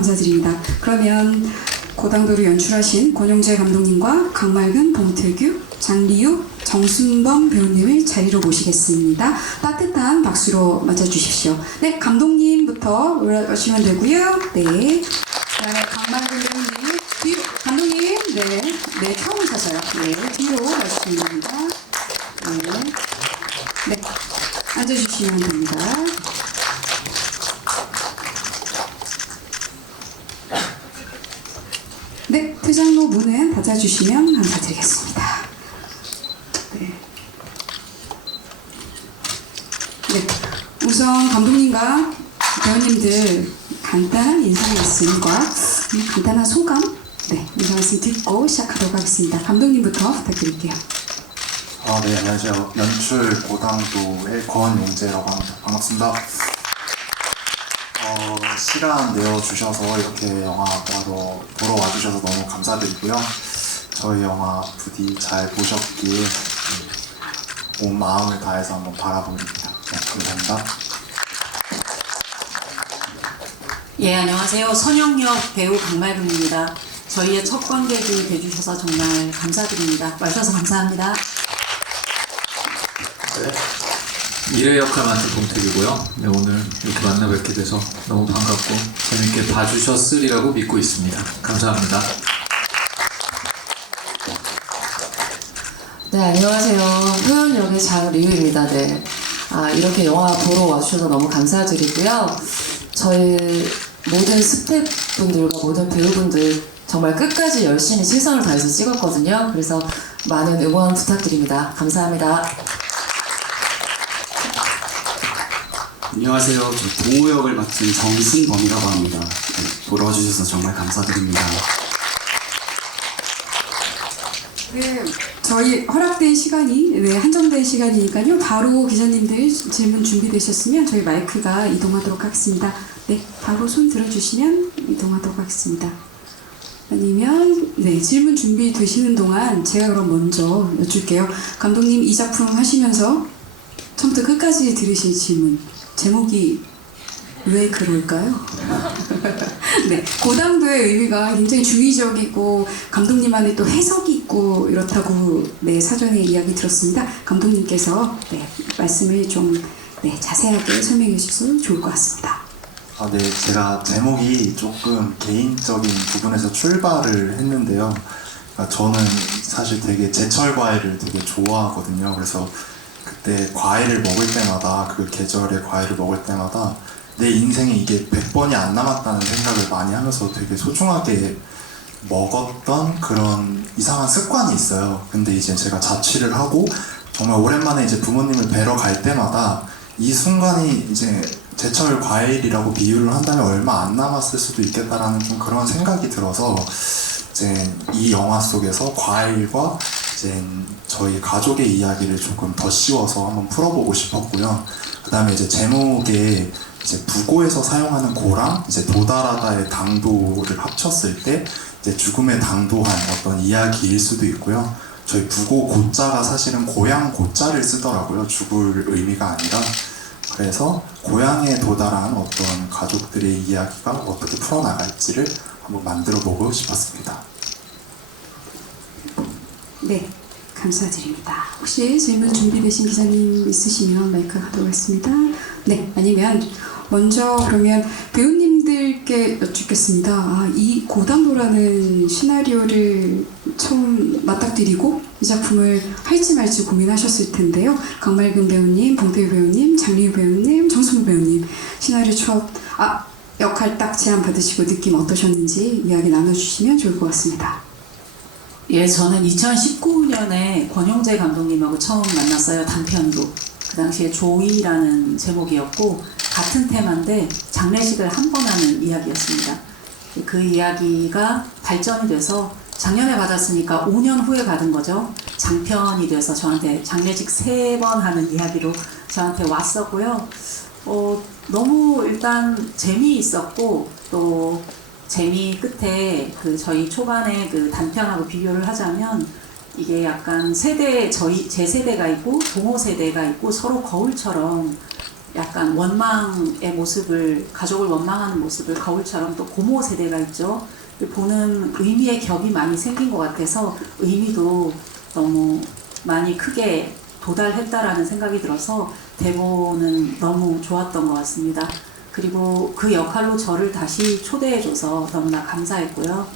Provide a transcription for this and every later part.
감사드립니다. 그러면 고당도를 연출하신 권용재 감독님과 강말근, 봉태규, 장리우, 정순범 배우님을 자리로 모시겠습니다. 따뜻한 박수로 맞아주십시오. 네, 감독님부터 올라오시면 되고요. 네. 그다음에 강말근 배우님, 뒤로, 감독님, 네, 처음 오셔서요. 네, 뒤로 말씀드립니다. 네, 앉아주시면 됩니다. 네, 퇴장로 문은 닫아주시면 감사드리겠습니다. 네. 네, 우선 감독님과 배우님들 간단한 인사 말씀과 간단한 소감, 네, 인사 말씀 듣고 시작하도록 하겠습니다. 감독님부터 부탁드릴게요. 네, 안녕하세요. 연출 고당도의 권용재라고 합니다. 반갑습니다. 시간 내어주셔서 이렇게 영화 보러 와주셔서 너무 감사드리고요. 저희 영화 부디 잘 보셨기에 온 마음을 다해서 한번 바라봅니다. 네, 감사합니다. 예, 안녕하세요. 선영역 배우 강말근입니다. 저희의 첫 관객이 돼주셔서 정말 감사드립니다. 와주셔서 감사합니다. 미래 역할 맡은 봉태규고요. 네, 오늘 이렇게 만나 뵙게 돼서 너무 반갑고 재밌게 봐주셨으리라고 믿고 있습니다. 감사합니다. 네, 안녕하세요. 효연역의 장리우입니다. 네. 이렇게 영화 보러 와주셔서 너무 감사드리고요. 저희 모든 스태프분들과 모든 배우분들 정말 끝까지 열심히 최선을 다해서 찍었거든요. 그래서 많은 응원 부탁드립니다. 감사합니다. 안녕하세요. 저 동호 역을 맡은 정순범이라고 합니다. 네, 보러 와주셔서 정말 감사드립니다. 네, 저희 허락된 시간이 한정된 시간이니까요. 바로 기자님들 질문 준비되셨으면 저희 마이크가 이동하도록 하겠습니다. 네, 바로 손 들어주시면 이동하도록 하겠습니다. 아니면 질문 준비되시는 동안 제가 그럼 먼저 여쭐게요. 감독님, 이 작품 하시면서 처음부터 끝까지 들으신 질문, 제목이 왜 그럴까요? 네, 고당도의 의미가 굉장히 중의적이고 감독님만의 또 해석이 있고 이렇다고 사전에 이야기 들었습니다. 감독님께서 말씀을 좀 자세하게 설명해 주셔서 좋을 것 같습니다. 네, 제가 제목이 조금 개인적인 부분에서 출발을 했는데요. 저는 사실 되게 제철 과일을 되게 좋아하거든요. 그래서 그때 과일을 먹을 때마다, 그 계절의 과일을 먹을 때마다 내 인생에 이게 100번이 안 남았다는 생각을 많이 하면서 되게 소중하게 먹었던 그런 이상한 습관이 있어요. 근데 이제 제가 자취를 하고 정말 오랜만에 이제 부모님을 뵈러 갈 때마다 이 순간이 이제 제철 과일이라고 비유를 한다면 얼마 안 남았을 수도 있겠다라는 좀 그런 생각이 들어서 이제 이 영화 속에서 과일과 이제 저희 가족의 이야기를 조금 더 씌워서 한번 풀어보고 싶었고요. 그 다음에 이제 제목에 이제 부고에서 사용하는 고랑 이제 도달하다의 당도를 합쳤을 때 이제 죽음의 당도한 어떤 이야기일 수도 있고요. 저희 부고 고자가 사실은 고향 고자를 쓰더라고요. 죽을 의미가 아니라. 그래서 고향에 도달한 어떤 가족들의 이야기가 어떻게 풀어나갈지를 한번 만들어보고 싶었습니다. 네, 감사드립니다. 혹시 질문 준비되신 기자님 있으시면 마이크 가도록 하겠습니다. 네, 아니면 먼저 그러면 배우님들께 여쭙겠습니다. 이 고당도라는 시나리오를 처음 맞닥뜨리고 이 작품을 할지 말지 고민하셨을 텐데요. 강말근 배우님, 봉태규 배우님, 장리우 배우님, 정순범 배우님 시나리오 첫 역할 딱 제안 받으시고 느낌 어떠셨는지 이야기 나눠주시면 좋을 것 같습니다. 예, 저는 2019년에 권용재 감독님하고 처음 만났어요. 단편도. 그 당시에 조이라는 제목이었고 같은 테마인데 장례식을 한 번 하는 이야기였습니다. 그 이야기가 발전이 돼서 작년에 받았으니까 5년 후에 받은 거죠. 장편이 돼서 저한테 장례식 3번 하는 이야기로 저한테 왔었고요. 너무 일단 재미있었고 또 재미 끝에 저희 초반에 단편하고 비교를 하자면 이게 약간 제 세대가 있고 동호 세대가 있고 서로 거울처럼 약간 원망의 모습을, 가족을 원망하는 모습을 거울처럼 또 고모 세대가 있죠. 보는 의미의 격이 많이 생긴 것 같아서 의미도 너무 많이 크게 도달했다라는 생각이 들어서 대본은 너무 좋았던 것 같습니다. 그리고 그 역할로 저를 다시 초대해줘서 너무나 감사했고요.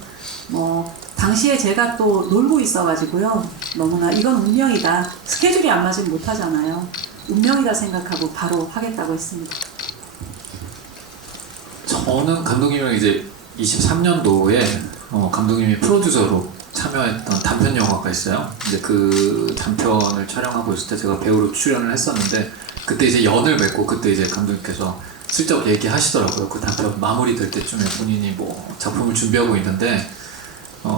당시에 제가 또 놀고 있어가지고요. 너무나 이건 운명이다. 스케줄이 안 맞으면 못하잖아요. 운명이다 생각하고 바로 하겠다고 했습니다. 저는 감독님이랑 이제 23년도에 감독님이 프로듀서로 참여했던 단편 영화가 있어요. 이제 그 단편을 촬영하고 있을 때 제가 배우로 출연을 했었는데 그때 이제 연을 맺고 그때 이제 감독님께서 슬쩍 얘기하시더라고요. 그 단편 마무리될 때쯤에 본인이 뭐 작품을 준비하고 있는데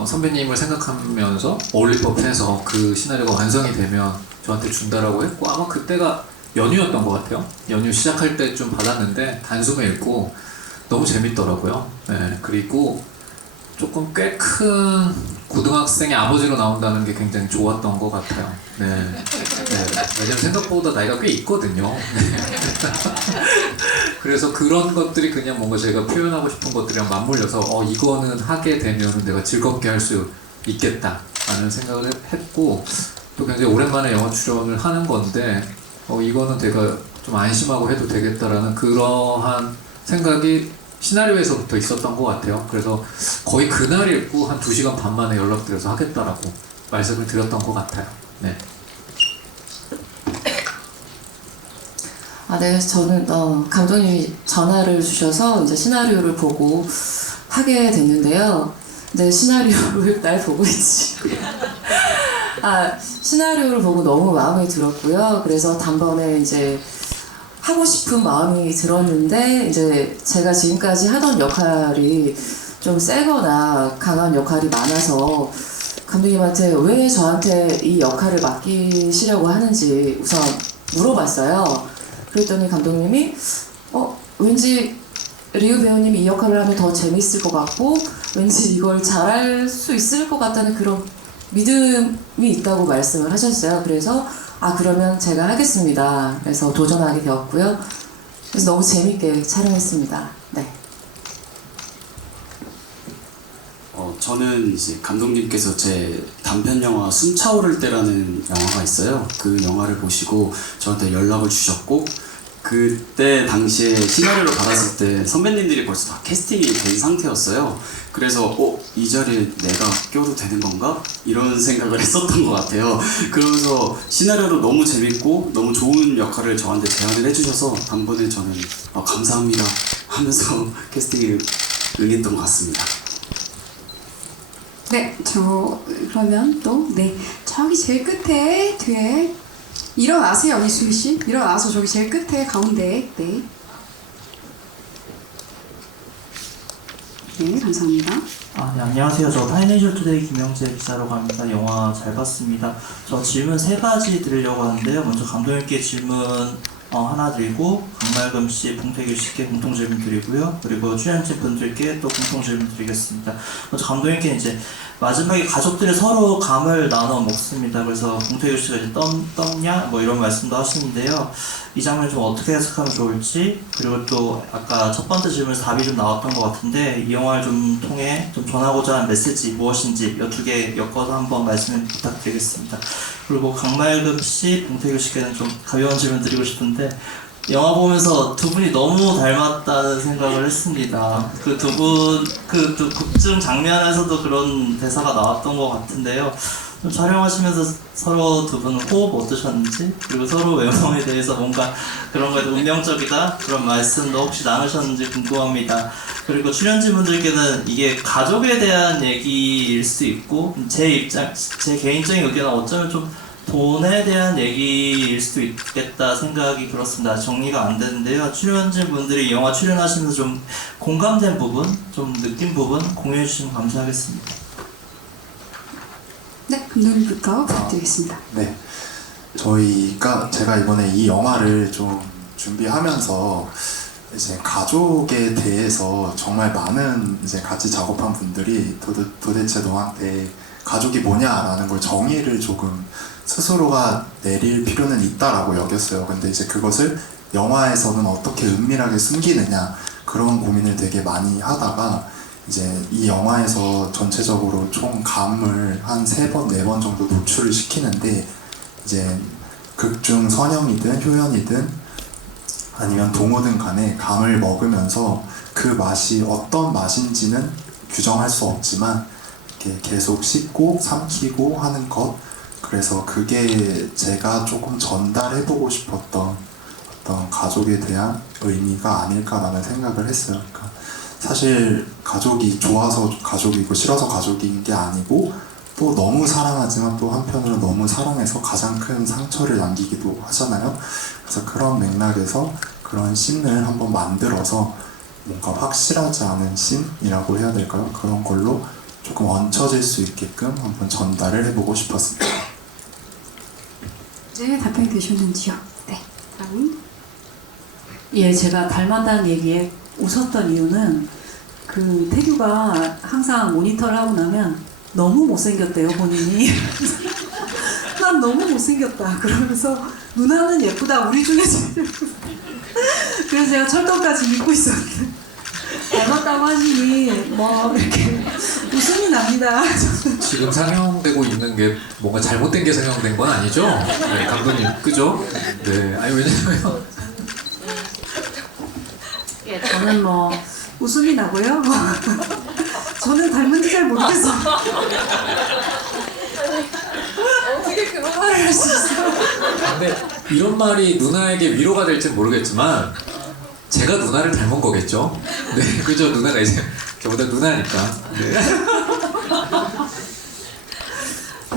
선배님을 생각하면서 어울릴 법해서 그 시나리오가 완성이 되면 저한테 준다라고 했고 아마 그때가 연휴였던 것 같아요. 연휴 시작할 때쯤 받았는데 단숨에 읽고 너무 재밌더라고요. 네, 그리고 조금 꽤 큰 고등학생의 아버지로 나온다는 게 굉장히 좋았던 것 같아요. 네. 왜냐면 생각보다 나이가 꽤 있거든요. 네. 그래서 그런 것들이 그냥 뭔가 제가 표현하고 싶은 것들이랑 맞물려서 이거는 하게 되면 내가 즐겁게 할 수 있겠다라는 생각을 했고 또 굉장히 오랜만에 영화 출연을 하는 건데 이거는 내가 좀 안심하고 해도 되겠다라는 그러한 생각이 시나리오에서부터 있었던 것 같아요. 그래서 거의 그날 읽고 한 2시간 반 만에 연락드려서 하겠다라고 말씀을 드렸던 것 같아요. 네. 네, 저는 감독님이 전화를 주셔서 이제 시나리오를 보고 하게 됐는데요. 네, 시나리오를 날 보고 있지. 시나리오를 보고 너무 마음에 들었고요. 그래서 단번에 이제 하고 싶은 마음이 들었는데 이제 제가 지금까지 하던 역할이 좀 세거나 강한 역할이 많아서 감독님한테 왜 저한테 이 역할을 맡기시려고 하는지 우선 물어봤어요. 그랬더니 감독님이 왠지 리우 배우님이 이 역할을 하면 더 재밌을 것 같고 왠지 이걸 잘할 수 있을 것 같다는 그런 믿음이 있다고 말씀을 하셨어요. 그래서 그러면 제가 하겠습니다. 그래서 도전하게 되었고요. 그래서 너무 재밌게 촬영했습니다. 네. 저는 이제 감독님께서 제 단편 영화 숨차오를 때라는 영화가 있어요. 그 영화를 보시고 저한테 연락을 주셨고 그때 당시에 시나리오를 받았을 때 선배님들이 벌써 다 캐스팅이 된 상태였어요. 그래서 이 자리에 내가 껴도 되는 건가? 이런 생각을 했었던 것 같아요. 그러면서 시나리오도 너무 재밌고 너무 좋은 역할을 저한테 제안을 해주셔서 단번에 저는 감사합니다 하면서 캐스팅에 응했던 것 같습니다. 네, 그러면 또 저기 제일 끝에 뒤에 일어나세요, 이수미 씨. 일어나서 저기 제일 끝에 가운데. 네, 감사합니다. 네, 안녕하세요. 저 파이낸셜 투데이 김영재 기자라고 합니다. 영화 잘 봤습니다. 저 질문 3가지 드리려고 하는데요. 먼저 감독님께 질문 하나 드리고 강말금 씨, 봉태규 씨께 공통 질문 드리고요. 그리고 출연진 분들께 또 공통 질문 드리겠습니다. 먼저 감독님께 이제 마지막에 가족들이 서로 감을 나눠 먹습니다. 그래서 봉태규 씨가 이제 떴냐 뭐 이런 말씀도 하시는데요. 이 장면 좀 어떻게 해석하면 좋을지, 그리고 또 아까 첫 번째 질문에서 답이 좀 나왔던 것 같은데 이 영화를 좀 통해 좀 전하고자 하는 메시지 무엇인지 이 두 개 엮어서 한번 말씀을 부탁드리겠습니다. 그리고 강말금 씨, 봉태규 씨께는 좀 가벼운 질문 드리고 싶은데 영화 보면서 두 분이 너무 닮았다는 생각을 했습니다. 그 두 분, 그 극중 장면에서도 그런 대사가 나왔던 것 같은데요. 좀 촬영하시면서 서로 두 분 호흡 어떠셨는지, 그리고 서로 외모에 대해서 뭔가 그런 거에 운명적이다 그런 말씀도 혹시 나누셨는지 궁금합니다. 그리고 출연진분들께는 이게 가족에 대한 얘기일 수 있고 제 개인적인 의견은 어쩌면 좀 돈에 대한 얘기일 수도 있겠다 생각이 들었습니다. 정리가 안 되는데요. 출연진 분들이 영화 출연하시면서 좀 공감된 부분, 좀 느낀 부분 공유해 주시면 감사하겠습니다. 네, 감독님부터 부탁드리겠습니다. 네, 제가 이번에 이 영화를 좀 준비하면서 이제 가족에 대해서 정말 많은 이제 같이 작업한 분들이 도대체 너한테 가족이 뭐냐라는 걸 정의를 조금 스스로가 내릴 필요는 있다라고 여겼어요. 근데 이제 그것을 영화에서는 어떻게 은밀하게 숨기느냐 그런 고민을 되게 많이 하다가 이제 이 영화에서 전체적으로 총 감을 한 3번, 4번 정도 노출을 시키는데 이제 극중 선영이든 효연이든 아니면 동호든 간에 감을 먹으면서 그 맛이 어떤 맛인지는 규정할 수 없지만 이렇게 계속 씹고 삼키고 하는 것, 그래서 그게 제가 조금 전달해보고 싶었던 어떤 가족에 대한 의미가 아닐까라는 생각을 했어요. 그러니까 사실 가족이 좋아서 가족이고 싫어서 가족인 게 아니고 또 너무 사랑하지만 또 한편으로 너무 사랑해서 가장 큰 상처를 남기기도 하잖아요. 그래서 그런 맥락에서 그런 씬을 한번 만들어서 뭔가 확실하지 않은 씬이라고 해야 될까요? 그런 걸로 조금 얹혀질 수 있게끔 한번 전달을 해보고 싶었습니다. 네, 답변이 되셨는지요? 네, 다음. 예, 제가 닮았다는 얘기에 웃었던 이유는 그 태규가 항상 모니터를 하고 나면 너무 못생겼대요, 본인이. 난 너무 못생겼다. 그러면서 누나는 예쁘다, 우리 중에 제일 예쁘다. 그래서 제가 철도까지 믿고 있었는데 닮았다고 하시니 뭐 이렇게 웃음이 납니다. 지금 상영되고 있는 게 뭔가 잘못된 게 상영된 건 아니죠? 네, 감독님, 그죠? 네, 아니 왜냐면 예, 저는 뭐 웃음이 나고요. 저는 닮은지 잘 모르겠어요. 어떻게 그런 말을 할 수 있어요? 근데 이런 말이 누나에게 위로가 될지는 모르겠지만 제가 누나를 닮은 거겠죠? 네, 그죠? 누나가 이제 저보다 누나니까. 네.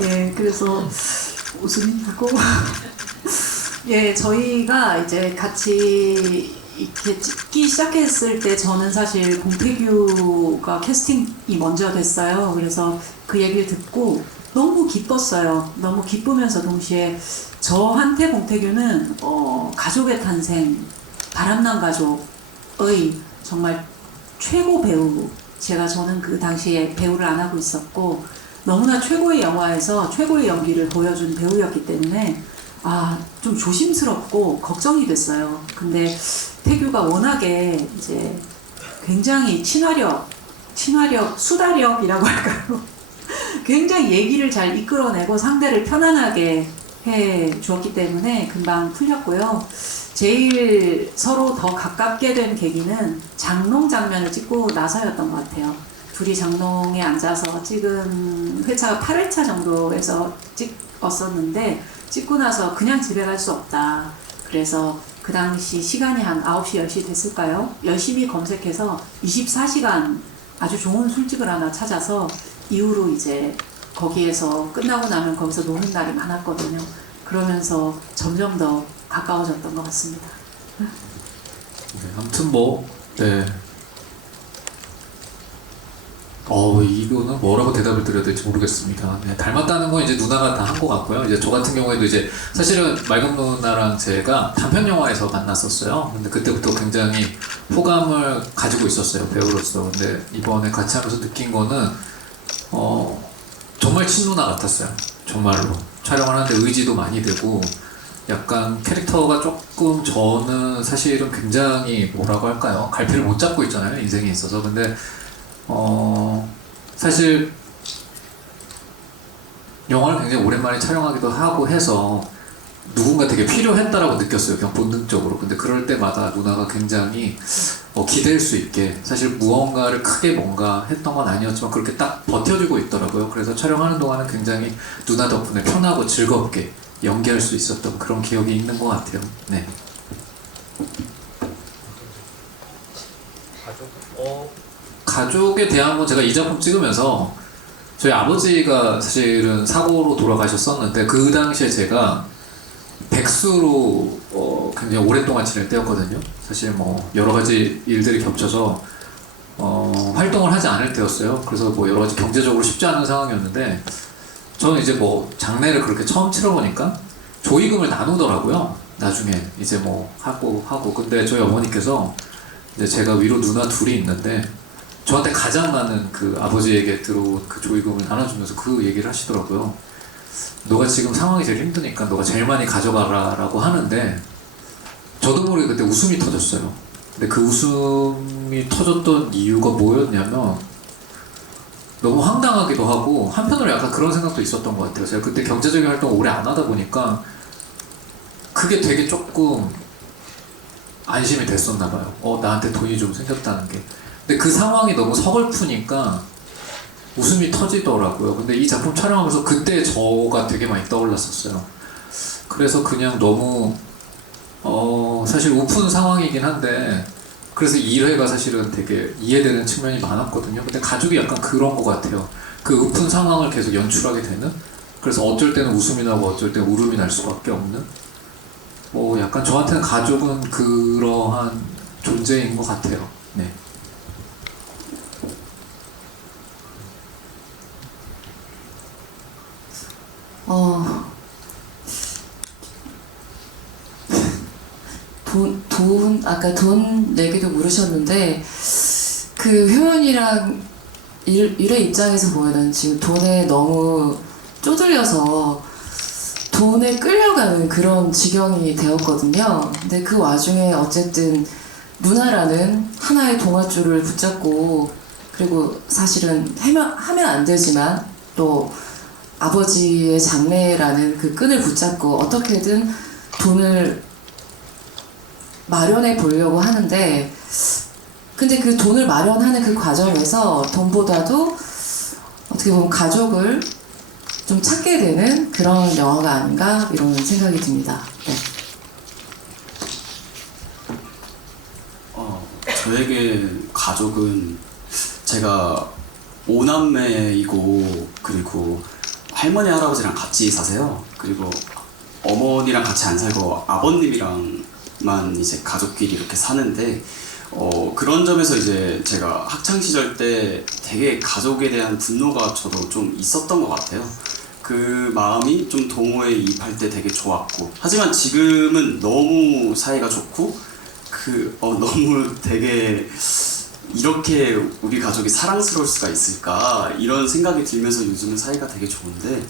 예, 그래서 웃음이 나고. 예, 저희가 이제 같이 이렇게 찍기 시작했을 때 저는 사실 봉태규가 캐스팅이 먼저 됐어요. 그래서 그 얘기를 듣고 너무 기뻤어요. 너무 기쁘면서 동시에 저한테 봉태규는 가족의 탄생, 바람난 가족의 정말 최고 배우. 저는 그 당시에 배우를 안 하고 있었고 너무나 최고의 영화에서 최고의 연기를 보여준 배우였기 때문에 좀 조심스럽고 걱정이 됐어요. 근데 태규가 워낙에 이제 굉장히 친화력, 수다력이라고 할까요? 굉장히 얘기를 잘 이끌어내고 상대를 편안하게 해 주었기 때문에 금방 풀렸고요. 제일 서로 더 가깝게 된 계기는 장롱 장면을 찍고 나서였던 것 같아요. 둘이 장롱에 앉아서 찍은 회차가 8회차 정도에서 찍었었는데 찍고 나서 그냥 집에 갈 수 없다. 그래서 그 당시 시간이 한 9시, 10시 됐을까요? 열심히 검색해서 24시간 아주 좋은 술집을 하나 찾아서 이후로 이제 거기에서 끝나고 나면 거기서 노는 날이 많았거든요. 그러면서 점점 더 가까워졌던 것 같습니다. 네, 아무튼 뭐, 네. 이거는 뭐라고 대답을 드려야 될지 모르겠습니다. 네, 닮았다는 건 이제 누나가 다 한 것 같고요. 이제 저 같은 경우에도 이제 사실은 맑은 누나랑 제가 단편 영화에서 만났었어요. 근데 그때부터 굉장히 호감을 가지고 있었어요, 배우로서. 근데 이번에 같이 하면서 느낀 거는 정말 친누나 같았어요. 정말로. 촬영을 하는데 의지도 많이 되고 약간 캐릭터가 조금 저는 사실은 굉장히 뭐라고 할까요? 갈피를 못 잡고 있잖아요, 인생에 있어서. 근데 사실 영화를 굉장히 오랜만에 촬영하기도 하고 해서 누군가 되게 필요했다라고 느꼈어요, 그냥 본능적으로. 근데 그럴 때마다 누나가 굉장히 기댈 수 있게, 사실 무언가를 크게 뭔가 했던 건 아니었지만 그렇게 딱 버텨주고 있더라고요. 그래서 촬영하는 동안은 굉장히 누나 덕분에 편하고 즐겁게 연기할 수 있었던 그런 기억이 있는 것 같아요. 네. 가족에 대한 건 제가 이 작품 찍으면서 저희 아버지가 사실은 사고로 돌아가셨었는데 그 당시에 제가 백수로 굉장히 오랫동안 지낼 때였거든요. 사실 뭐 여러 가지 일들이 겹쳐서 활동을 하지 않을 때였어요. 그래서 뭐 여러 가지 경제적으로 쉽지 않은 상황이었는데 저는 이제 뭐 장례를 그렇게 처음 치러보니까 조의금을 나누더라고요. 나중에 이제 뭐 하고 근데 저희 어머니께서 이제 제가 위로 누나 둘이 있는데 저한테 가장 많은 그 아버지에게 들어온 그 조의금을 나눠주면서 그 얘기를 하시더라고요. 너가 지금 상황이 제일 힘드니까 너가 제일 많이 가져가라 라고 하는데 저도 모르게 그때 웃음이 터졌어요. 근데 그 웃음이 터졌던 이유가 뭐였냐면 너무 황당하기도 하고 한편으로 약간 그런 생각도 있었던 것 같아요. 제가 그때 경제적인 활동을 오래 안 하다 보니까 그게 되게 조금 안심이 됐었나 봐요. 나한테 돈이 좀 생겼다는 게. 근데 그 상황이 너무 서글프니까 웃음이 터지더라고요. 근데 이 작품 촬영하면서 그때 저가 되게 많이 떠올랐었어요. 그래서 그냥 너무 사실 우픈 상황이긴 한데 그래서 1회가 사실은 되게 이해되는 측면이 많았거든요. 근데 가족이 약간 그런 것 같아요. 그 우픈 상황을 계속 연출하게 되는. 그래서 어쩔 때는 웃음이 나고 어쩔 때는 울음이 날 수밖에 없는. 약간 저한테는 가족은 그러한 존재인 것 같아요. 네. 아까 돈 얘기도 물으셨는데, 그 효연이랑 일의 입장에서 보면은 지금 돈에 너무 쪼들려서 돈에 끌려가는 그런 지경이 되었거든요. 근데 그 와중에 어쨌든 누나라는 하나의 동아줄을 붙잡고, 그리고 사실은 하면 안 되지만 또 아버지의 장래라는 그 끈을 붙잡고 어떻게든 돈을 마련해 보려고 하는데, 근데 그 돈을 마련하는 그 과정에서 돈보다도 어떻게 보면 가족을 좀 찾게 되는 그런 영화가 아닌가 이런 생각이 듭니다. 네. 저에게 가족은 제가 5남매이고 그리고 할머니 할아버지랑 같이 사세요. 그리고 어머니랑 같이 안 살고 아버님이랑만 이제 가족끼리 이렇게 사는데 그런 점에서 이제 제가 학창 시절 때 되게 가족에 대한 분노가 저도 좀 있었던 것 같아요. 그 마음이 좀 동호회에 입할 때 되게 좋았고, 하지만 지금은 너무 사이가 좋고 너무 되게 이렇게 우리 가족이 사랑스러울 수가 있을까 이런 생각이 들면서 요즘은 사이가 되게 좋은데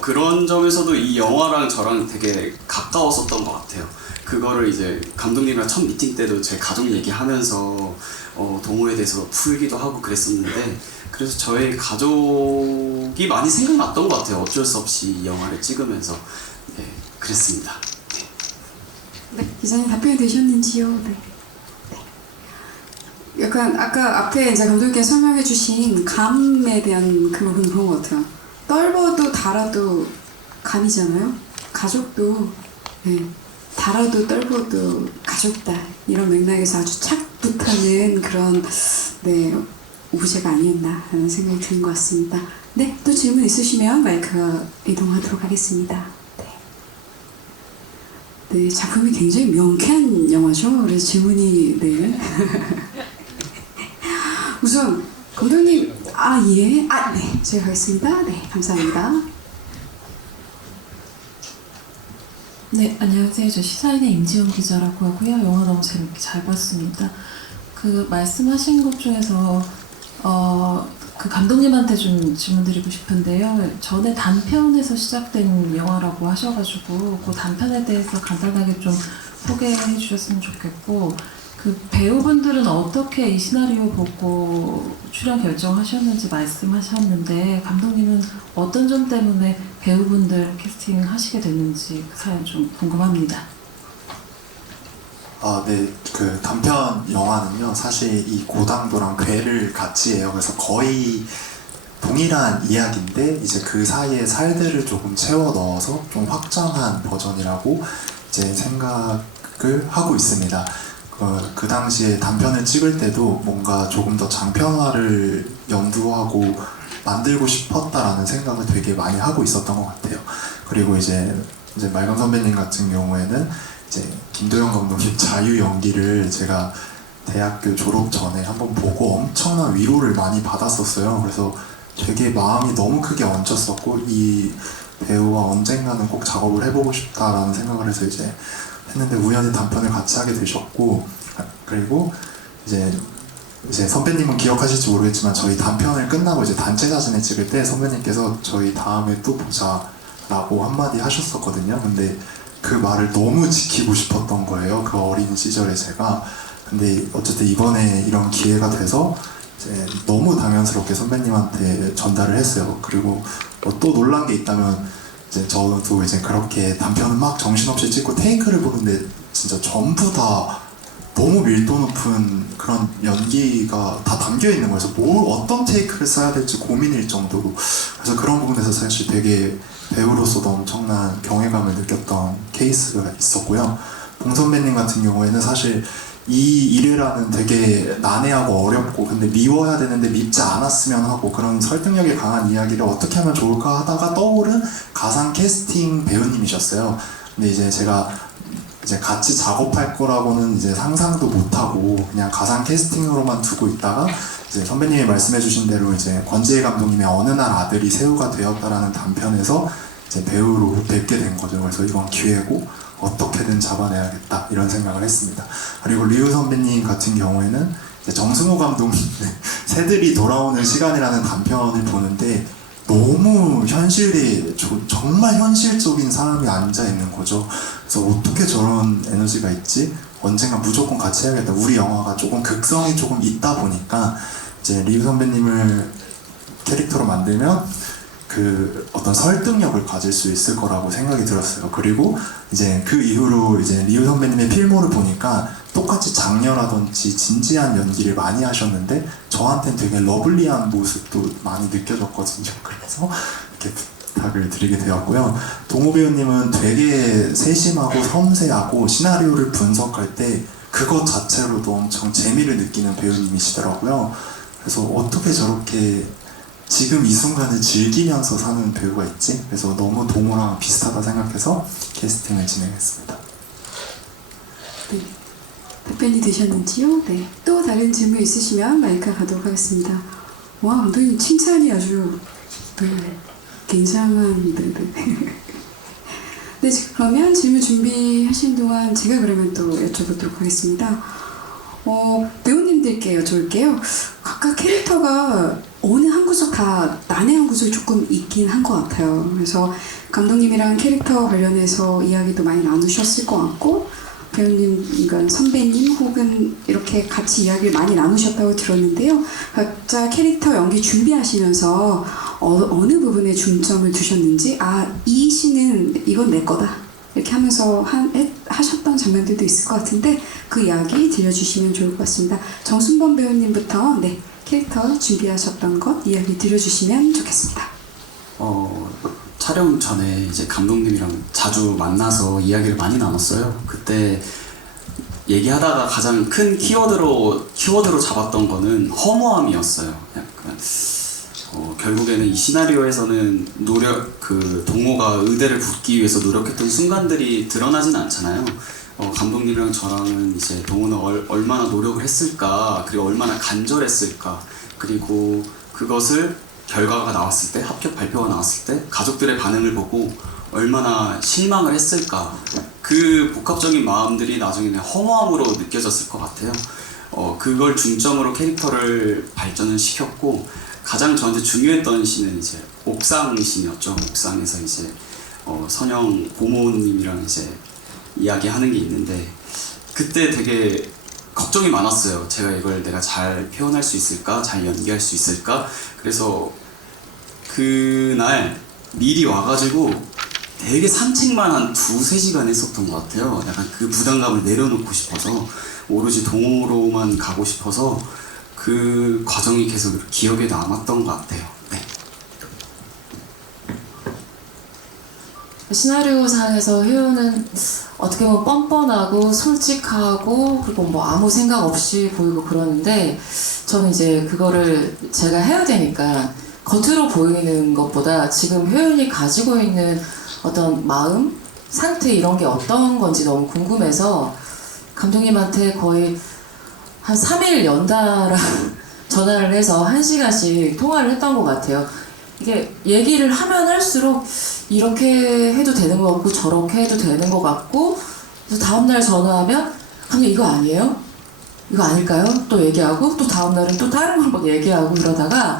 그런 점에서도 이 영화랑 저랑 되게 가까웠었던 것 같아요. 그거를 이제 감독님이랑 첫 미팅 때도 제 가족 얘기하면서 동호회에 대해서 풀기도 하고 그랬었는데, 그래서 저의 가족이 많이 생각났던 것 같아요. 어쩔 수 없이 이 영화를 찍으면서. 네, 그랬습니다. 네, 기자님 답변이 되셨는지요? 네. 네. 약간 아까 앞에 이제 감독님께서 설명해 주신 감에 대한 그 부분 그런 것 같아요. 떨어도 달아도 감이잖아요. 가족도 달아도 떨어도 가족다 이런 맥락에서 아주 착붙하는 그런 오브제가 아니었나 하는 생각이 드는 것 같습니다. 네, 또 질문 있으시면 마이크가 이동하도록 하겠습니다. 네, 작품이 굉장히 명쾌한 영화죠. 그래서 질문이 우선 감독님 네, 제가 가겠습니다. 네, 감사합니다. 네, 안녕하세요. 저 시사인의 임지영 기자라고 하고요. 영화 너무 재밌게 잘 봤습니다. 그 말씀하신 것 중에서 그 감독님한테 좀 질문드리고 싶은데요. 전에 단편에서 시작된 영화라고 하셔가지고 그 단편에 대해서 간단하게 좀 소개해 주셨으면 좋겠고, 그 배우분들은 어떻게 이 시나리오 보고 출연 결정하셨는지 말씀하셨는데 감독님은 어떤 점 때문에 배우분들 캐스팅 하시게 됐는지 그 사연 좀 궁금합니다. 네, 그 단편 영화는요, 사실 이 고당도랑 괴를 같이 해요. 그래서 거의 동일한 이야기인데 이제 그 사이에 살들을 조금 채워 넣어서 좀 확장한 버전이라고 이제 생각을 하고 있습니다. 그 당시에 단편을 찍을 때도 뭔가 조금 더 장편화를 염두하고 만들고 싶었다라는 생각을 되게 많이 하고 있었던 것 같아요. 그리고 이제 말감 선배님 같은 경우에는 이제 김도영 감독님 자유 연기를 제가 대학교 졸업 전에 한번 보고 엄청난 위로를 많이 받았었어요. 그래서 되게 마음이 너무 크게 얹혔었고, 이 배우와 언젠가는 꼭 작업을 해보고 싶다라는 생각을 해서 이제 했는데 우연히 단편을 같이 하게 되셨고, 그리고 이제 선배님은 기억하실지 모르겠지만 저희 단편을 끝나고 이제 단체 사진을 찍을 때 선배님께서 저희 다음에 또 보자라고 한마디 하셨었거든요. 근데 그 말을 너무 지키고 싶었던 거예요. 그 어린 시절에 제가. 근데 어쨌든 이번에 이런 기회가 돼서 이제 너무 당연스럽게 선배님한테 전달을 했어요. 그리고 또 놀란 게 있다면 이제 저도 이제 그렇게 단편을 막 정신없이 찍고 테이크를 보는데 진짜 전부 다 너무 밀도 높은 그런 연기가 다 담겨 있는 거여서 어떤 테이크를 써야 될지 고민일 정도로. 그래서 그런 부분에서 사실 되게 배우로서도 엄청난 경외감을 느꼈던 케이스가 있었고요. 봉 선배님 같은 경우에는 사실 이 일이라는 되게 난해하고 어렵고 근데 미워야 되는데 밉지 않았으면 하고 그런 설득력이 강한 이야기를 어떻게 하면 좋을까 하다가 떠오른 가상 캐스팅 배우님이셨어요. 근데 이제 제가 이제 같이 작업할 거라고는 이제 상상도 못하고 그냥 가상 캐스팅으로만 두고 있다가 이제 선배님이 말씀해주신 대로 이제 권지혜 감독님의 어느 날 아들이 새우가 되었다라는 단편에서 이제 배우로 뵙게 된 거죠. 그래서 이건 기회고 어떻게든 잡아내야겠다 이런 생각을 했습니다. 그리고 리우 선배님 같은 경우에는 이제 정승호 감독님 새들이 돌아오는 시간이라는 단편을 보는데 너무 현실에 정말 현실적인 사람이 앉아 있는 거죠. 그래서 어떻게 저런 에너지가 있지? 언젠가 무조건 같이 해야겠다. 우리 영화가 조금 극성이 조금 있다 보니까 이제 리우 선배님을 캐릭터로 만들면 그 어떤 설득력을 가질 수 있을 거라고 생각이 들었어요. 그리고 이제 그 이후로 이제 리우 선배님의 필모를 보니까 똑같이 장렬하던지 진지한 연기를 많이 하셨는데 저한테는 되게 러블리한 모습도 많이 느껴졌거든요. 그래서 이렇게 부탁을 드리게 되었고요. 동호 배우님은 되게 세심하고 섬세하고 시나리오를 분석할 때 그것 자체로도 엄청 재미를 느끼는 배우님이시더라고요. 그래서 어떻게 저렇게 지금 이 순간을 즐기면서 사는 배우가 있지? 그래서 너무 동호랑 비슷하다 생각해서 캐스팅을 진행했습니다. 네. 답변이 되셨는지요? 네. 또 다른 질문 있으시면 마이크 가도록 하겠습니다. 와, 감독님 칭찬이 아주 굉장한 네, 그러면 질문 준비하신 동안 제가 그러면 또 여쭤보도록 하겠습니다. 배우님들께 여쭤볼게요. 각각 캐릭터가 어느 한 구석 다 난해한 구석이 조금 있긴 한 것 같아요. 그래서 감독님이랑 캐릭터 관련해서 이야기도 많이 나누셨을 것 같고 배우님, 그러니까 선배님 혹은 이렇게 같이 이야기를 많이 나누셨다고 들었는데요. 각자 캐릭터 연기 준비하시면서 어느 부분에 중점을 두셨는지 이 씬은 이건 내 거다 이렇게 하면서 하셨던 장면들도 있을 것 같은데 그 이야기 들려주시면 좋을 것 같습니다. 정순범 배우님부터 네, 캐릭터 준비하셨던 것 이야기 들려주시면 좋겠습니다. 촬영 전에 이제 감독님이랑 자주 만나서 이야기를 많이 나눴어요. 그때 얘기하다가 가장 큰 키워드로 잡았던 거는 허무함이었어요. 약간 결국에는 이 시나리오에서는 동호가 의대를 붙기 위해서 노력했던 순간들이 드러나진 않잖아요. 감독님이랑 저랑은 이제 동호는 얼마나 노력을 했을까, 그리고 얼마나 간절했을까, 그리고 그것을 결과가 나왔을 때, 합격 발표가 나왔을 때 가족들의 반응을 보고 얼마나 실망을 했을까, 그 복합적인 마음들이 나중에는 허무함으로 느껴졌을 것 같아요. 그걸 중점으로 캐릭터를 발전을 시켰고 가장 저한테 중요했던 씬은 이제 옥상 씬이었죠. 옥상에서 이제 선영 고모님이랑 이제 이야기하는 게 있는데 그때 되게 걱정이 많았어요. 제가 이걸 내가 잘 표현할 수 있을까? 잘 연기할 수 있을까? 그래서 그날 미리 와가지고 되게 산책만 한 2-3시간 했었던 것 같아요. 약간 그 부담감을 내려놓고 싶어서 오로지 동호로만 가고 싶어서 그 과정이 계속 기억에 남았던 것 같아요. 네. 시나리오상에서 효연은 어떻게 보면 뻔뻔하고 솔직하고 그리고 뭐 아무 생각 없이 보이고 그러는데 저는 이제 그거를 제가 해야 되니까 겉으로 보이는 것보다 지금 효연이 가지고 있는 어떤 마음, 상태 이런 게 어떤 건지 너무 궁금해서 감독님한테 거의 한 3일 연달아 전화를 해서 1시간씩 통화를 했던 것 같아요. 이게 얘기를 하면 할수록 이렇게 해도 되는 것 같고 저렇게 해도 되는 것 같고 그래서 다음날 전화하면 감독님 이거 아니에요? 이거 아닐까요? 또 얘기하고 또 다음날은 또 다른 걸 막 얘기하고 이러다가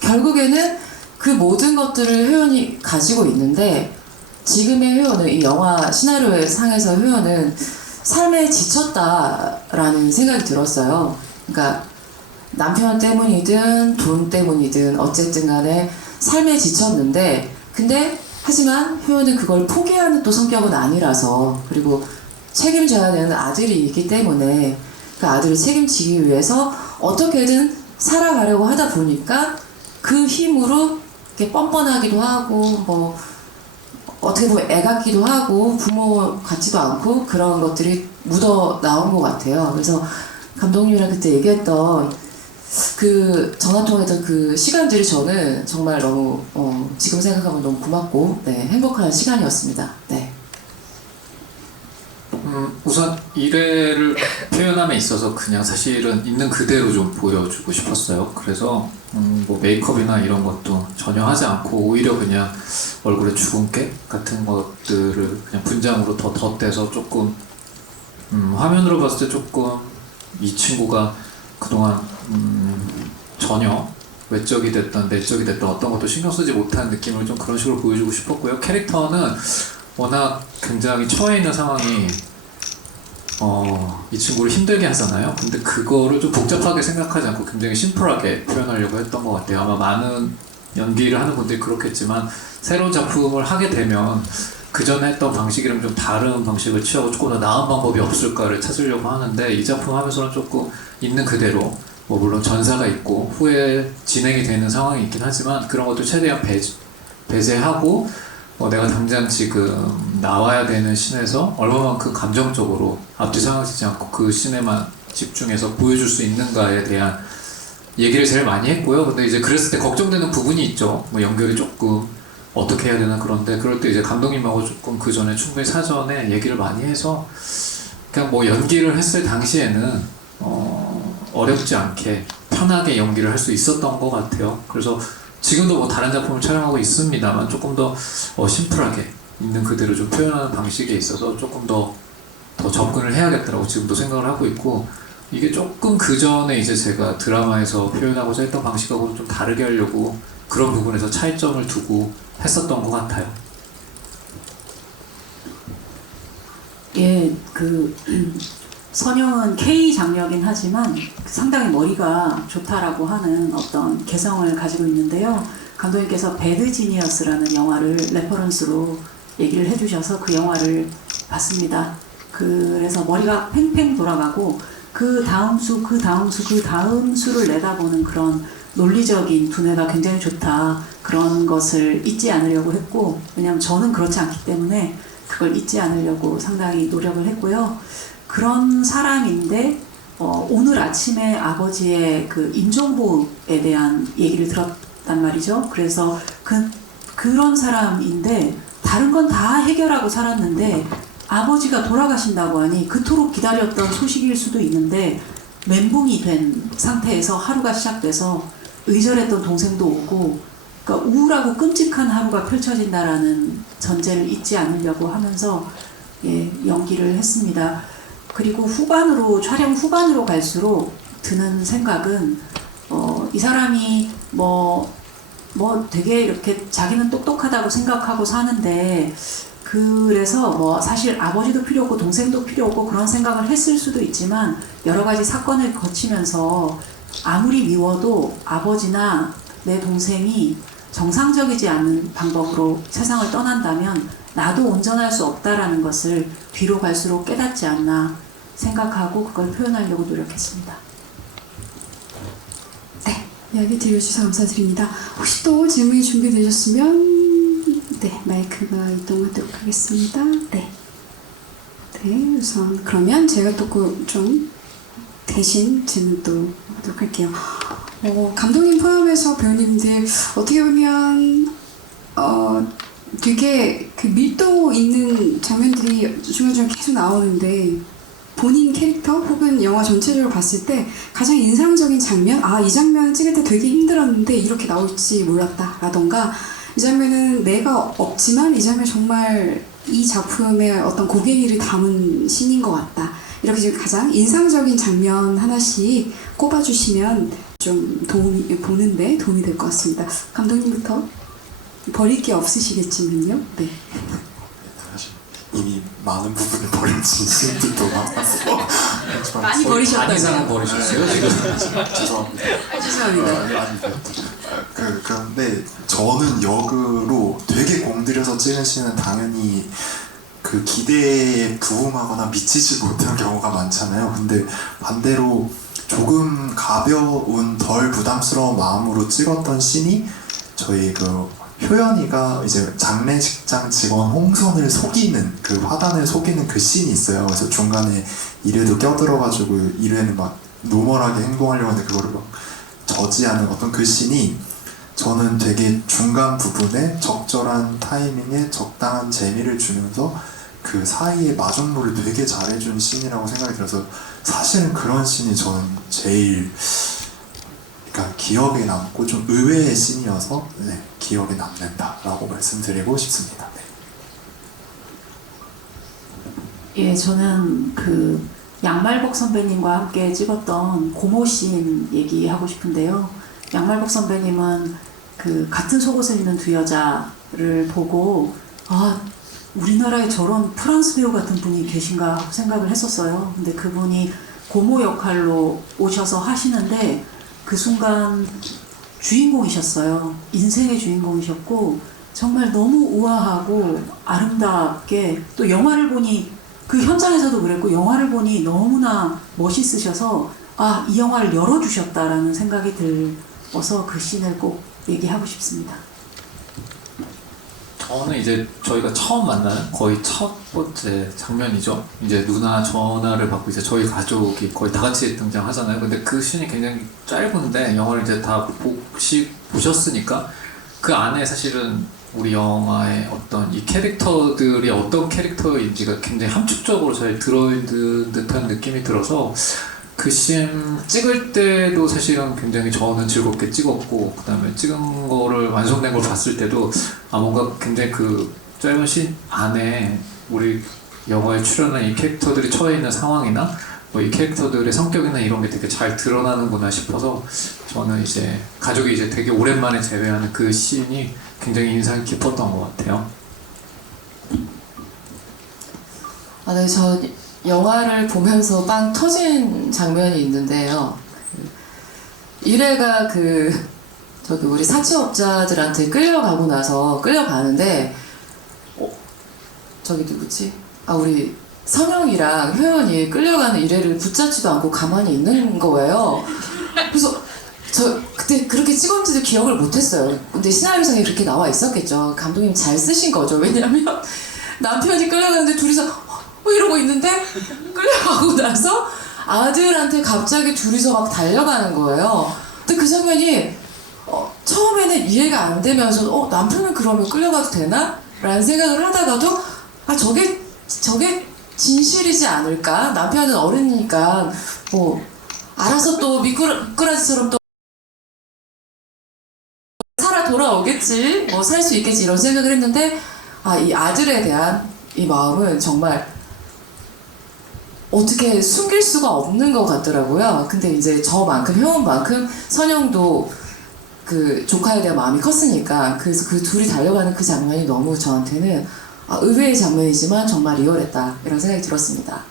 결국에는 그 모든 것들을 효연이 가지고 있는데 지금의 효연은 이 영화 시나리오의 상에서 효연은 삶에 지쳤다라는 생각이 들었어요. 그러니까 남편 때문이든 돈 때문이든 어쨌든 간에 삶에 지쳤는데 근데 하지만 효연은 그걸 포기하는 또 성격은 아니라서 그리고 책임져야 되는 아들이 있기 때문에 그 아들을 책임지기 위해서 어떻게든 살아가려고 하다 보니까 그 힘으로 이렇게 뻔뻔하기도 하고 뭐 어떻게 보면 애 같기도 하고 부모 같지도 않고 그런 것들이 묻어 나온 것 같아요. 그래서 감독님이랑 그때 얘기했던 그 전화통화했던 그 시간들이 저는 정말 너무 지금 생각하면 너무 고맙고 네, 행복한 시간이었습니다. 네. 우선 일회를 표현함에 있어서 그냥 사실은 있는 그대로 좀 보여주고 싶었어요. 그래서 뭐 메이크업이나 이런 것도 전혀 하지 않고 오히려 그냥 얼굴에 주근깨 같은 것들을 그냥 분장으로 더 덧대서 조금 화면으로 봤을 때 조금 이 친구가 그동안 전혀 외적이 됐던 내적이 됐던 어떤 것도 신경 쓰지 못하는 느낌을 좀 그런 식으로 보여주고 싶었고요. 캐릭터는 워낙 굉장히 처해 있는 상황이 이 친구를 힘들게 하잖아요. 근데 그거를 좀 복잡하게 생각하지 않고 굉장히 심플하게 표현하려고 했던 것 같아요. 아마 많은 연기를 하는 분들이 그렇겠지만 새로운 작품을 하게 되면 그 전에 했던 방식이랑 좀 다른 방식을 취하고 조금 더 나은 방법이 없을까를 찾으려고 하는데 이 작품 하면서는 조금 있는 그대로 뭐 물론 전사가 있고 후에 진행이 되는 상황이 있긴 하지만 그런 것도 최대한 배제하고 내가 당장 지금 나와야 되는 씬에서 얼마만큼 감정적으로 앞뒤 상하지 않고 그 씬에만 집중해서 보여줄 수 있는가에 대한 얘기를 제일 많이 했고요. 근데 이제 그랬을 때 걱정되는 부분이 있죠. 뭐 연결이 조금 어떻게 해야 되나 그런데 그럴 때 이제 감독님하고 조금 그 전에 충분히 사전에 얘기를 많이 해서 그냥 뭐 연기를 했을 당시에는 어렵지 않게 편하게 연기를 할 수 있었던 것 같아요. 그래서 지금도 뭐 다른 작품을 촬영하고 있습니다만 조금 더 심플하게 있는 그대로 좀 표현하는 방식에 있어서 조금 더 접근을 해야겠다라고 지금도 생각을 하고 있고 이게 조금 그 전에 이제 제가 드라마에서 표현하고자 했던 방식하고는 좀 다르게 하려고 그런 부분에서 차이점을 두고 했었던 것 같아요. 예, 선영은 K 장녀긴 하지만 상당히 머리가 좋다라고 하는 어떤 개성을 가지고 있는데요. 감독님께서 배드 지니어스라는 영화를 레퍼런스로 얘기를 해주셔서 그 영화를 봤습니다. 그래서 머리가 팽팽 돌아가고 그 다음 수, 그 다음 수, 그 다음 수를 내다보는 그런 논리적인 두뇌가 굉장히 좋다. 그런 것을 잊지 않으려고 했고 왜냐하면 저는 그렇지 않기 때문에 그걸 잊지 않으려고 상당히 노력을 했고요. 그런 사람인데 오늘 아침에 아버지의 그 임종보에 대한 얘기를 들었단 말이죠. 그래서 그런 사람인데 다른 건 다 해결하고 살았는데 아버지가 돌아가신다고 하니 그토록 기다렸던 소식일 수도 있는데 멘붕이 된 상태에서 하루가 시작돼서 의절했던 동생도 오고 그러니까 우울하고 끔찍한 하루가 펼쳐진다라는 전제를 잊지 않으려고 하면서 연기를 했습니다. 그리고 촬영 후반으로 갈수록 드는 생각은 이 사람이 되게 이렇게 자기는 똑똑하다고 생각하고 사는데 그래서 사실 아버지도 필요 없고 동생도 필요 없고 그런 생각을 했을 수도 있지만 여러 가지 사건을 거치면서 아무리 미워도 아버지나 내 동생이 정상적이지 않은 방법으로 세상을 떠난다면 나도 온전할 수 없다라는 것을 뒤로 갈수록 깨닫지 않나 생각하고 그걸 표현하려고 노력했습니다. 네, 이야기 들려주셔서 감사드립니다. 혹시 또 질문이 준비되셨으면 네, 마이크가 이동하도록 하겠습니다. 네, 우선 그러면 제가 또 좀 대신 질문 또 하도록 할게요. 감독님 포함해서 배우님들 어떻게 보면 되게 그 밀도 있는 장면들이 중간중간 계속 나오는데 본인 캐릭터 혹은 영화 전체적으로 봤을 때 가장 인상적인 장면? 이 장면 찍을 때 되게 힘들었는데 이렇게 나올지 몰랐다 라던가 이 장면은 내가 없지만 이 장면 정말 이 작품의 어떤 고갱이를 담은 씬인 것 같다. 이렇게 지금 가장 인상적인 장면 하나씩 꼽아주시면 좀 보는데 도움이 될 것 같습니다. 감독님부터 버릴 게 없으시겠지만요. 네. 사실 이미 많은 부분을 버린 진심들도 많아서 많이 버리셨다고요? 이상은 버리셨어요 지금. 죄송합니다. 죄송합니다. 아닙니다. 그런데 저는 역으로 되게 공들여서 찍은 씬은 당연히 그 기대에 부응하거나 미치지 못한 경우가 많잖아요. 근데 반대로 조금 가벼운 덜 부담스러운 마음으로 찍었던 씬이 저희 그 효연이가 이제 장례식장 직원 홍선을 속이는 그 화단을 속이는 그 씬이 있어요. 그래서 중간에 일회도 껴들어가지고 일회는 막 노멀하게 행동하려고 하는데 그거를 막 저지하는 어떤 그 씬이 저는 되게 중간 부분에 적절한 타이밍에 적당한 재미를 주면서 그 사이에 마중물을 되게 잘해준 씬이라고 생각이 들어서 사실은 그런 씬이 저는 제일 그러니까 기억에 남고 좀 의외의 씬이어서 네, 기억에 남는다라고 말씀드리고 싶습니다. 네. 예, 저는 그 양말복 선배님과 함께 찍었던 고모 씬 얘기하고 싶은데요. 양말복 선배님은 그 같은 속옷을 입는 두 여자를 보고 아, 우리나라에 저런 프랑스 배우 같은 분이 계신가 하고 생각을 했었어요. 근데 그분이 고모 역할로 오셔서 하시는데 그 순간 주인공이셨어요. 인생의 주인공이셨고 정말 너무 우아하고 아름답게 또 영화를 보니 그 현장에서도 그랬고 영화를 보니 너무나 멋있으셔서 아, 이 영화를 열어주셨다라는 생각이 들어서 그 씬을 꼭 얘기하고 싶습니다. 저는 이제 저희가 처음 만나는 거의 첫 번째 장면이죠. 이제 누나 전화를 받고 이제 저희 가족이 거의 다 같이 등장하잖아요. 근데 그 씬이 굉장히 짧은데 영화를 이제 다 보셨으니까 그 안에 사실은 우리 영화의 어떤 이 캐릭터들이 어떤 캐릭터인지가 굉장히 함축적으로 잘 들어있는 듯한 느낌이 들어서 그 씬 찍을 때도 사실은 굉장히 저는 즐겁게 찍었고 그 다음에 찍은 거를 완성된 걸 봤을 때도 아 뭔가 굉장히 그 짧은 씬 안에 우리 영화에 출연한 이 캐릭터들이 처해 있는 상황이나 뭐 이 캐릭터들의 성격이나 이런 게 되게 잘 드러나는구나 싶어서 저는 이제 가족이 이제 되게 오랜만에 재회하는 그 씬이 굉장히 인상이 깊었던 것 같아요. 아, 네, 저 영화를 보면서 빵 터진 장면이 있는데요. 1회가 저기 우리 사채업자들한테 끌려가고 나서 끌려가는데 저기 누구지? 아, 우리 선영이랑 효연이 끌려가는 1회를 붙잡지도 않고 가만히 있는 거예요. 그래서 저 그때 그렇게 찍었는지도 기억을 못했어요. 근데 시나리오상에 그렇게 나와 있었겠죠. 감독님 잘 쓰신 거죠. 왜냐면 남편이 끌려가는데 둘이서 이러고 있는데 끌려가고 나서 아들한테 갑자기 둘이서 막 달려가는 거예요. 근데 그 장면이 처음에는 이해가 안 되면서 남편은 그러면 끌려가도 되나? 라는 생각을 하다가도 아 저게 진실이지 않을까? 남편은 어른이니까 뭐 알아서 또 미꾸라지처럼 또 살아 돌아오겠지, 뭐 살 수 있겠지 이런 생각을 했는데 아, 이 아들에 대한 이 마음은 정말 어떻게 숨길 수가 없는 것 같더라고요. 근데 이제 저만큼 효원만큼 선영도 그 조카에 대한 마음이 컸으니까 그래서 그 둘이 달려가는 그 장면이 너무 저한테는 의외의 장면이지만 정말 리얼했다 이런 생각이 들었습니다.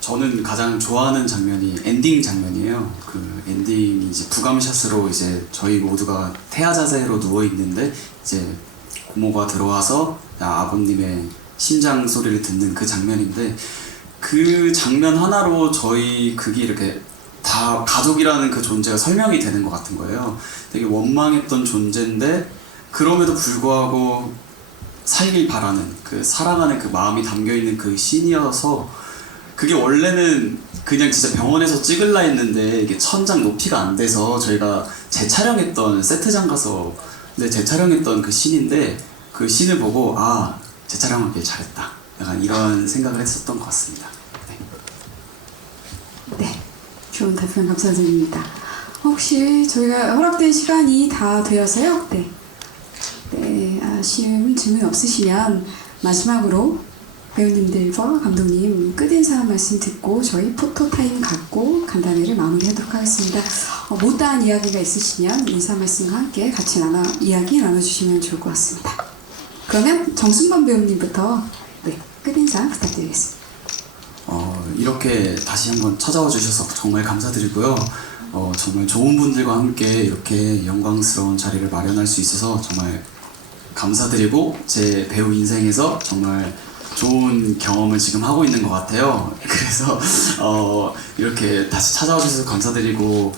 저는 가장 좋아하는 장면이 엔딩 장면이에요. 그 엔딩이 이제 부감샷으로 이제 저희 모두가 태아 자세로 누워 있는데 이제 고모가 들어와서 아버님의 심장 소리를 듣는 그 장면인데 그 장면 하나로 저희 극이 이렇게 다 가족이라는 그 존재가 설명이 되는 것 같은 거예요. 되게 원망했던 존재인데 그럼에도 불구하고 살길 바라는 그 사랑하는 그 마음이 담겨있는 그 씬이어서 그게 원래는 그냥 진짜 병원에서 찍을라 했는데 이게 천장 높이가 안 돼서 저희가 재촬영했던 세트장 가서 재촬영했던 그 씬인데 그 씬을 보고 재촬영하길 잘했다 약간 이런 생각을 했었던 것 같습니다. 네, 좋은 답변 감사드립니다. 혹시 저희가 허락된 시간이 다 되어서요. 네, 아쉬운 질문 없으시면 마지막으로 배우님들과 감독님 끝인사 말씀 듣고 저희 포토타임 갖고 간단히를 마무리하도록 하겠습니다. 못다한 이야기가 있으시면 인사 말씀과 함께 같이 이야기 나눠주시면 좋을 것 같습니다. 그러면 정순범 배우님부터 네, 끝인사 부탁드리겠습니다. 이렇게 다시 한번 찾아와 주셔서 정말 감사드리고요. 정말 좋은 분들과 함께 이렇게 영광스러운 자리를 마련할 수 있어서 정말 감사드리고 제 배우 인생에서 정말 좋은 경험을 지금 하고 있는 것 같아요. 그래서 이렇게 다시 찾아와 주셔서 감사드리고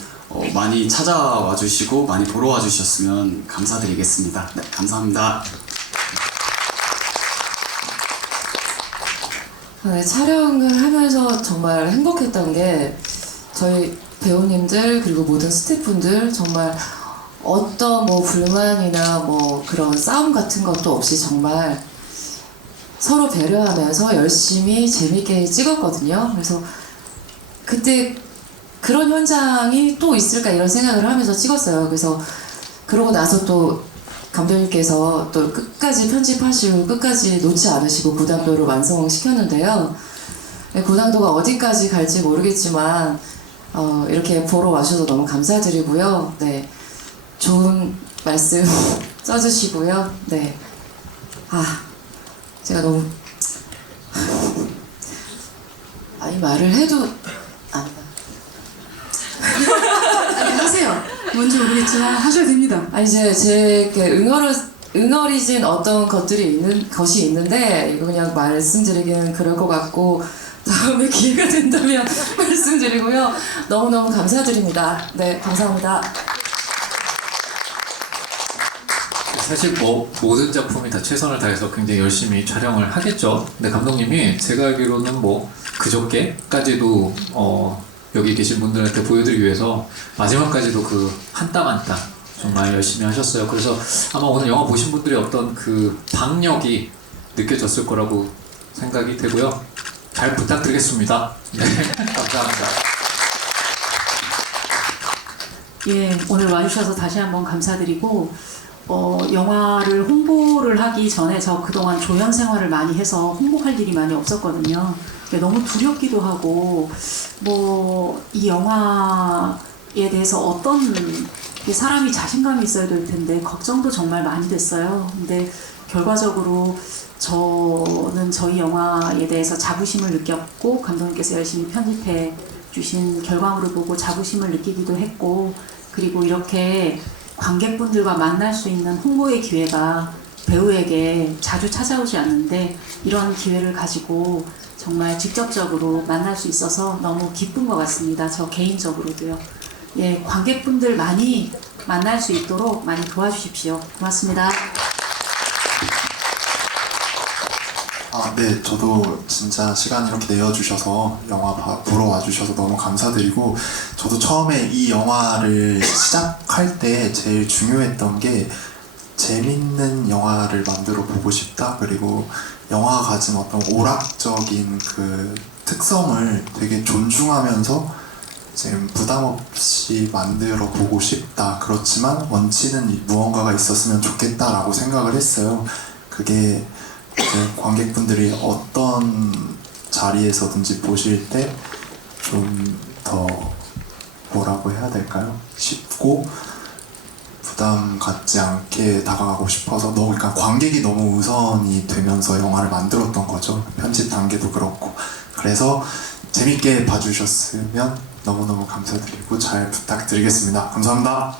많이 찾아와 주시고 많이 보러 와 주셨으면 감사드리겠습니다. 네, 감사합니다. 네, 촬영을 하면서 정말 행복했던 게 저희 배우님들 그리고 모든 스태프분들 정말 어떤 뭐 불만이나 뭐 그런 싸움 같은 것도 없이 정말 서로 배려하면서 열심히 재밌게 찍었거든요. 그래서 그때 그런 현장이 또 있을까 이런 생각을 하면서 찍었어요. 그래서 그러고 나서 또 감독님께서 또 끝까지 편집하시고 끝까지 놓지 않으시고 고당도를 완성시켰는데요. 네, 고당도가 어디까지 갈지 모르겠지만 이렇게 보러 와주셔서 너무 감사드리고요. 네, 좋은 말씀 써주시고요. 네, 제가 너무 이 말을 해도 아니, 하세요. 뭔지 모르겠지만 하셔도 됩니다. 아니 제 이렇게 응어리진 어떤 것이 있는데 이거 그냥 말씀드리기는 그럴 것 같고 다음에 기회가 된다면 말씀드리고요. 너무너무 감사드립니다. 네, 감사합니다. 사실 뭐 모든 작품이 다 최선을 다해서 굉장히 열심히 촬영을 하겠죠. 근데 감독님이 제가 알기로는 뭐 그저께까지도 여기 계신 분들한테 보여드리기 위해서 마지막까지도 그 한 땀 한 땀 정말 열심히 하셨어요. 그래서 아마 오늘 영화 보신 분들이 어떤 그 박력이 느껴졌을 거라고 생각이 되고요. 잘 부탁드리겠습니다. 네, 감사합니다. 예, 오늘 와주셔서 다시 한번 감사드리고 영화를 홍보를 하기 전에 저 그동안 조연 생활을 많이 해서 홍보할 일이 많이 없었거든요. 너무 두렵기도 하고 뭐 이 영화에 대해서 어떤 사람이 자신감이 있어야 될 텐데 걱정도 정말 많이 됐어요. 근데 결과적으로 저는 저희 영화에 대해서 자부심을 느꼈고 감독님께서 열심히 편집해 주신 결과물을 보고 자부심을 느끼기도 했고 그리고 이렇게 관객분들과 만날 수 있는 홍보의 기회가 배우에게 자주 찾아오지 않는데 이런 기회를 가지고 정말 직접적으로 만날 수 있어서 너무 기쁜 것 같습니다. 저 개인적으로도요. 예, 관객분들 많이 만날 수 있도록 많이 도와주십시오. 고맙습니다. 네, 저도 진짜 시간 이렇게 내어주셔서 영화 보러 와주셔서 너무 감사드리고 저도 처음에 이 영화를 시작할 때 제일 중요했던 게 재밌는 영화를 만들어 보고 싶다. 그리고 영화가 가진 어떤 오락적인 그 특성을 되게 존중하면서 지금 부담 없이 만들어 보고 싶다. 그렇지만 원치는 무언가가 있었으면 좋겠다라고 생각을 했어요. 그게 관객분들이 어떤 자리에서든지 보실 때 좀 더 뭐라고 해야 될까요? 쉽고 부담 갖지 않게 다가가고 싶어서 그러니까 관객이 너무 우선이 되면서 영화를 만들었던 거죠. 편집 단계도 그렇고. 그래서 재밌게 봐주셨으면 너무너무 감사드리고 잘 부탁드리겠습니다. 감사합니다.